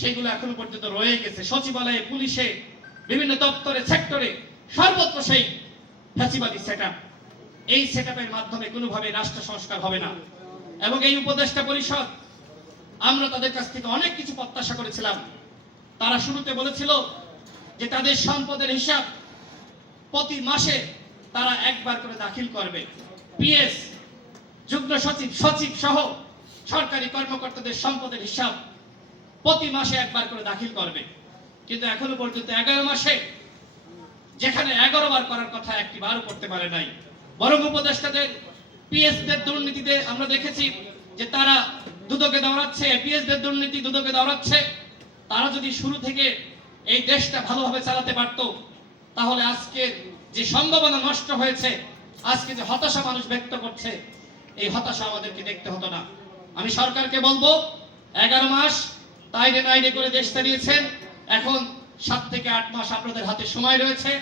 সেগুলো এখনো পর্যন্ত রয়ে গেছে। সচিবালয়ে, পুলিশে, বিভিন্ন দপ্তরে, সেক্টরে সর্বত্র সেই ফ্যাসিবাদী সেটআপ। এই সেটআপের মাধ্যমে কোনোভাবে রাষ্ট্র সংস্কার হবে না। এবং এই উপদেষ্টা পরিষদ, আমরা তাদের কাছ থেকে অনেক কিছু প্রত্যাশা করেছিলাম। তারা শুরুতে বলেছিল যে তাদের সম্পদের হিসাব প্রতি মাসে তারা একবার করে দাখিল করবে। পিএস, যুগ্ম সচিব, সচিব সহ সরকারি কর্মকর্তাদের সম্পদের হিসাব প্রতি মাসে একবার করে দাখিল করবে। কিন্তু এখনো পর্যন্ত 11 মাসে, যেখানে 11 বার করার কথা, একটি বারও করতে পারে নাই। বরং উপদেষ্টাদের, পিএসদের দুর্নীতিতে আমরা দেখেছি যে তারা দুদকে দৌড়াচ্ছে, পিএসদের দুর্নীতি দুদকে দৌড়াচ্ছে। তারা যদি শুরু থেকে এই দেশটা ভালোভাবে চালাতে পারত, তাহলে আজকে যে সম্ভাবনা নষ্ট হয়েছে, আজকে যে হতাশা মানুষ ব্যক্ত করছে, এই হতাশা আমাদেরকে দেখতে হতো না। আমি সরকারকে বলবো, 11 মাস তাইরে নাইরে করে দেশ চালিয়েছেন, এখন 7 থেকে 8 মাস আপনাদের হাতে সময় রয়েছে।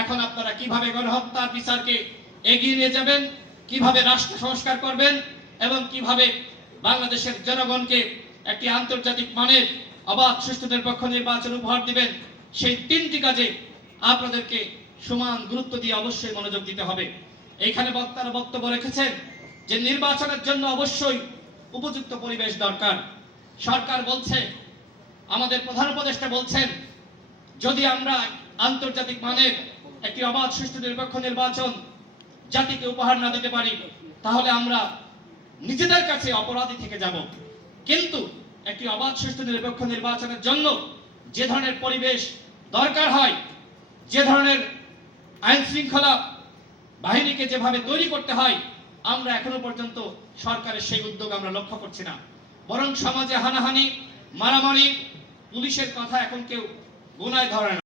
এখন আপনারা কিভাবে গণহত্যার বিচারকে এগিয়ে নিয়ে যাবেন, কিভাবে রাষ্ট্র সংস্কার করবেন, এবং কিভাবে বাংলাদেশের জনগণকে একটি আন্তর্জাতিক মানের অবাধ, সুষ্ঠু, নিরপেক্ষ নির্বাচন উপহার দিবেন, সেই 3টি কাজে আপনাদেরকে সমান গুরুত্ব দিয়ে অবশ্যই মনোযোগ দিতে হবে। এইখানে বক্তারা বক্তব্য রেখেছেন যে নির্বাচনের জন্য অবশ্যই উপযুক্ত পরিবেশ দরকার। সরকার বলছে, আমাদের প্রধান উপদেষ্টা বলছেন, যদি আমরা আন্তর্জাতিক মানের একটি অবাধ, সুষ্ঠু, নিরপেক্ষ নির্বাচন জাতিকে উপহার না দিতে পারি, তাহলে আমরা নিজেদের কাছে অপরাধী থেকে যাব। কিন্তু একটি অবাধ, সুষ্ঠু, নিরপেক্ষ নির্বাচনের জন্য যে ধরনের পরিবেশ দরকার হয়, যে ধরনের আইন শৃঙ্খলা বাহিনীকে যেভাবে তৈরি করতে হয়, আমরা এখনো পর্যন্ত সরকারের সেই উদ্যোগ আমরা লক্ষ্য করছি না। বরং সমাজে হানাহানি, মারামারি, পুলিশের কথা এখন কেউ গোনায় ধরে না।